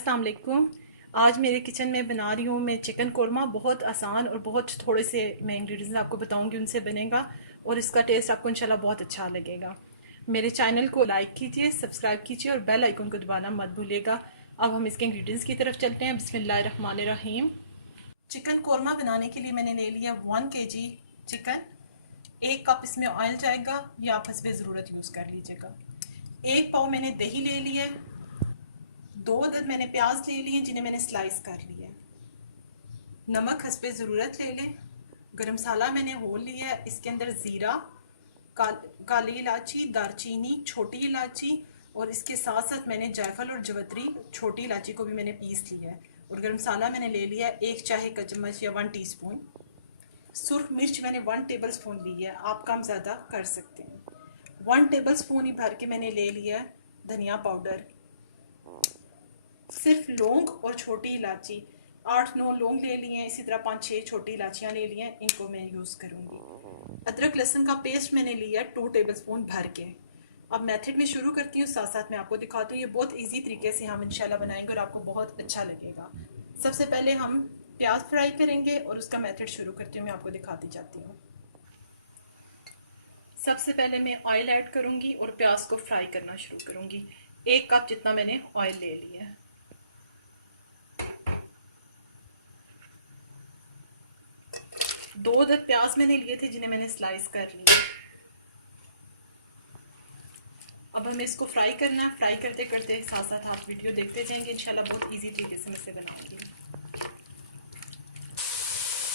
अस्सलाम वालेकुम। आज मेरे किचन में बना रही हूँ मैं चिकन कोरमा। बहुत आसान और बहुत थोड़े से मैं इंग्रेडिएंट्स आपको बताऊँगी, उनसे बनेगा और इसका टेस्ट आपको इंशाल्लाह बहुत अच्छा लगेगा। मेरे चैनल को लाइक कीजिए, सब्सक्राइब कीजिए और बेल आइकन को दबाना मत भूलिएगा। अब हम इसके इंग्रेडिएंट्स की तरफ चलते हैं। बिस्मिल्लाहिर्रहमानिर्रहीम। चिकन कोरमा बनाने के लिए मैंने ले लिया 1 kg चिकन। 1 कप इसमें ऑयल जाएगा, या आप हस्बे ज़रूरत यूज़ कर लीजिएगा। 1 पाव मैंने दही ले लिया है। 2 अदद मैंने प्याज ले लिए जिन्हें मैंने स्लाइस कर लिया है। नमक हस्बे ज़रूरत ले लें। गरम मसाला मैंने होल लिया है। इसके अंदर ज़ीरा, काली इलायची, दारचीनी, छोटी इलायची और इसके साथ साथ मैंने जायफल और जवतरी छोटी इलायची को भी मैंने पीस लिया है। और गरम मसाला मैंने ले लिया 1 चाय का चम्मच या 1 टीस्पून। सुर्ख मिर्च मैंने 1 टेबल स्पून ली है, आप कम ज़्यादा कर सकते हैं। 1 टेबल स्पून ही भर के मैंने ले लिया धनिया पाउडर। सिर्फ लौंग और छोटी इलायची 8-9 लौंग ले लिए हैं। इसी तरह 5-6 छोटी इलायचियाँ ले ली हैं, इनको मैं यूज़ करूँगी। अदरक लहसुन का पेस्ट मैंने लिया 2 टेबल स्पून भर के। अब मेथड में शुरू करती हूँ, साथ साथ मैं आपको दिखाती हूँ। ये बहुत इजी तरीके से हम इंशाल्लाह बनाएंगे और आपको बहुत अच्छा लगेगा। सबसे पहले हम प्याज फ्राई करेंगे और उसका मेथड शुरू करती हूँ, मैं आपको दिखाती जाती हूँ। सबसे पहले मैं ऑयल ऐड करूँगी और प्याज को फ्राई करना शुरू करूँगी। 1 कप जितना मैंने ऑयल ले लिया है। 2 अदद प्याज मैंने लिए थे जिन्हें मैंने स्लाइस कर लिया। अब हमें इसको फ्राई करना है। फ्राई करते करते साथ साथ आप वीडियो देखते जाएंगे, इंशाल्लाह बहुत इजी तरीके से मैं इसे बनाऊंगी।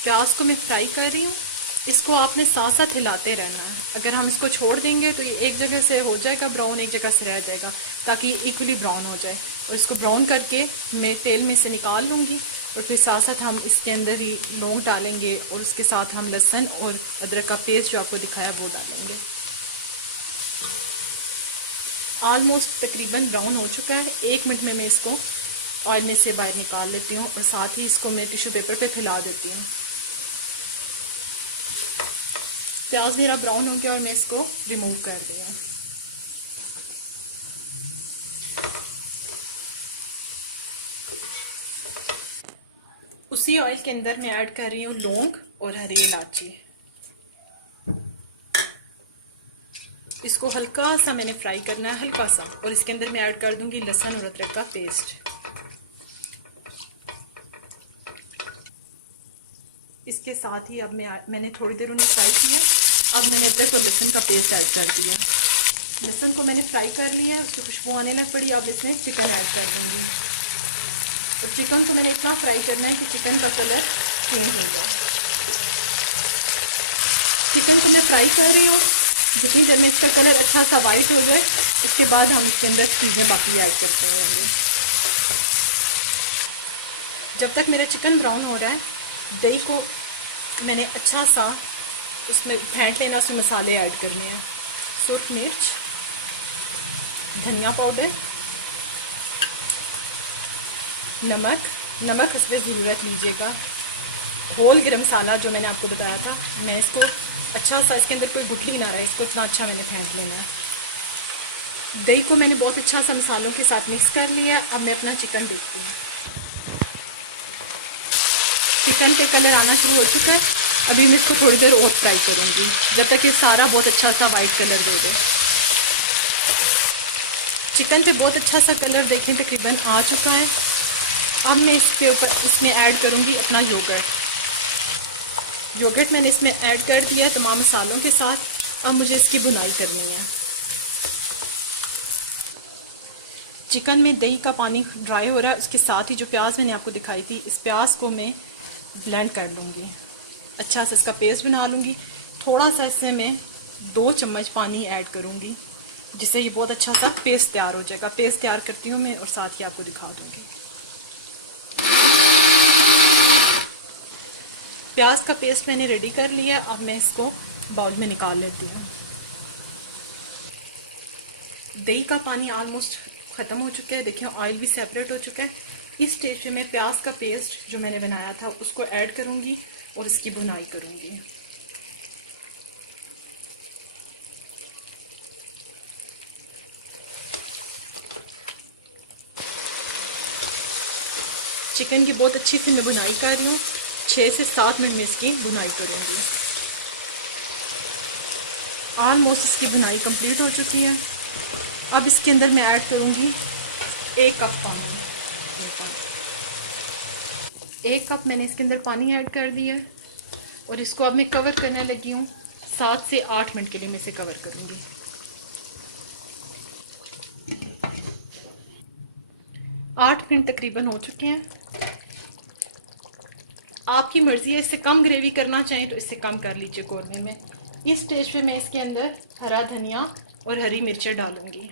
प्याज को मैं फ्राई कर रही हूँ। इसको आपने साथ साथ हिलाते रहना है। अगर हम इसको छोड़ देंगे तो ये एक जगह से हो जाएगा ब्राउन, एक जगह से रह जाएगा, ताकि इक्वली ब्राउन हो जाए। और इसको ब्राउन करके मैं तेल में से निकाल लूँगी और फिर साथ साथ हम इसके अंदर ही लौंग डालेंगे और उसके साथ हम लहसुन और अदरक का पेस्ट जो आपको दिखाया वो डालेंगे। ऑलमोस्ट तकरीबन ब्राउन हो चुका है। 1 मिनट में मैं इसको ऑयल में से बाहर निकाल लेती हूँ और साथ ही इसको मैं टिश्यू पेपर पे फैला देती हूँ। प्याज मेरा ब्राउन हो गया और मैं इसको रिमूव कर रही हूँ। उसी ऑयल के अंदर मैं ऐड कर रही हूँ लौंग और हरी इलायची। इसको हल्का सा मैंने फ्राई करना है, हल्का सा। और इसके अंदर मैं ऐड कर दूंगी लहसुन और अदरक का पेस्ट। इसके साथ ही अब मैंने थोड़ी देर उन्हें फ्राई किया। अब मैंने अदरक और लहसुन का पेस्ट ऐड कर दिया। लहसुन को मैंने फ्राई कर लिया, उसकी खुशबू आने लग पड़ी। अब इसमें चिकन ऐड कर दूंगी। तो चिकन को मैंने इतना फ्राई करना है कि चिकन का कलर चेंज हो जाए। चिकन को मैं फ्राई कर रही हूँ। जितनी देर में इसका कलर अच्छा सा वाइट हो जाए, उसके बाद हम इसके अंदर चीज़ें बाकी ऐड करते रहेंगे। जब तक मेरा चिकन ब्राउन हो रहा है, दही को मैंने अच्छा सा उसमें फेंट लेना, उसमें मसाले ऐड करने हैं। सुर्ख मिर्च, धनिया पाउडर, नमक हस्बे ज़रूरत लीजिएगा। होल गरम मसाला जो मैंने आपको बताया था, मैं इसको अच्छा सा, इसके अंदर कोई गुठली ना रहे, इसको इतना अच्छा मैंने फेंट लेना है। दही को मैंने बहुत अच्छा सा मसालों के साथ मिक्स कर लिया। अब मैं अपना चिकन देखती हूँ। चिकन पे कलर आना शुरू हो चुका है। अभी मैं इसको थोड़ी देर और फ्राई करूँगी, जब तक ये सारा बहुत अच्छा सा वाइट कलर दे दे। चिकन पे बहुत अच्छा सा कलर देखें तकरीबन आ चुका है। अब मैं इसमें ऐड करूँगी अपना योगर्ट मैंने इसमें ऐड कर दिया तमाम मसालों के साथ। अब मुझे इसकी बुनाई करनी है। चिकन में दही का पानी ड्राई हो रहा है, उसके साथ ही जो प्याज मैंने आपको दिखाई थी, इस प्याज को मैं ब्लेंड कर लूँगी, अच्छा सा इसका पेस्ट बना लूँगी। थोड़ा सा इसमें मैं 2 चम्मच पानी ऐड करूँगी, जिससे ये बहुत अच्छा सा पेस्ट तैयार हो जाएगा। पेस्ट तैयार करती हूँ मैं और साथ ही आपको दिखा दूँगी। प्याज का पेस्ट मैंने रेडी कर लिया। अब मैं इसको बाउल में निकाल लेती हूँ। दही का पानी ऑलमोस्ट ख़त्म हो चुका है। देखिए ऑयल भी सेपरेट हो चुका है। इस स्टेज पे मैं प्याज का पेस्ट जो मैंने बनाया था उसको ऐड करूँगी और इसकी भुनाई करूँगी। चिकन की बहुत अच्छी से मैं बुनाई कर रही हूँ। 6 से 7 मिनट में इसकी बुनाई करूँगी। ऑलमोस्ट इसकी बुनाई कंप्लीट हो चुकी है। अब इसके अंदर मैं ऐड करूँगी 1 कप पानी। 1 कप मैंने इसके अंदर पानी ऐड कर दिया है और इसको अब मैं कवर करने लगी हूँ। 7 से 8 मिनट के लिए मैं इसे कवर करूँगी। 8 मिनट तकरीबन हो चुके हैं। आपकी मर्ज़ी है, इससे कम ग्रेवी करना चाहें तो इससे कम कर लीजिए कौरमे में। इस स्टेज पे मैं इसके अंदर हरा धनिया और हरी मिर्चें डालूंगी।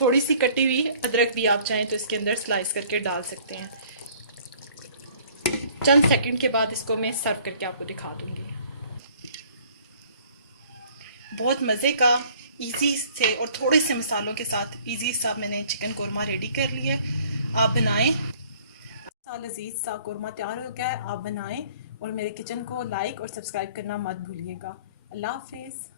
थोड़ी सी कटी हुई अदरक भी आप चाहें तो इसके अंदर स्लाइस करके डाल सकते हैं। चंद सेकंड के बाद इसको मैं सर्व करके आपको दिखा दूंगी। बहुत मज़े का इजी से और थोड़े से मसालों के साथ इजी सा मैंने चिकन कोरमा रेडी कर लिया। आप बनाएं। लजीज सा कोरमा तैयार हो गया है। आप बनाएं और मेरे किचन को लाइक और सब्सक्राइब करना मत भूलिएगा। अल्लाह हाफिज़।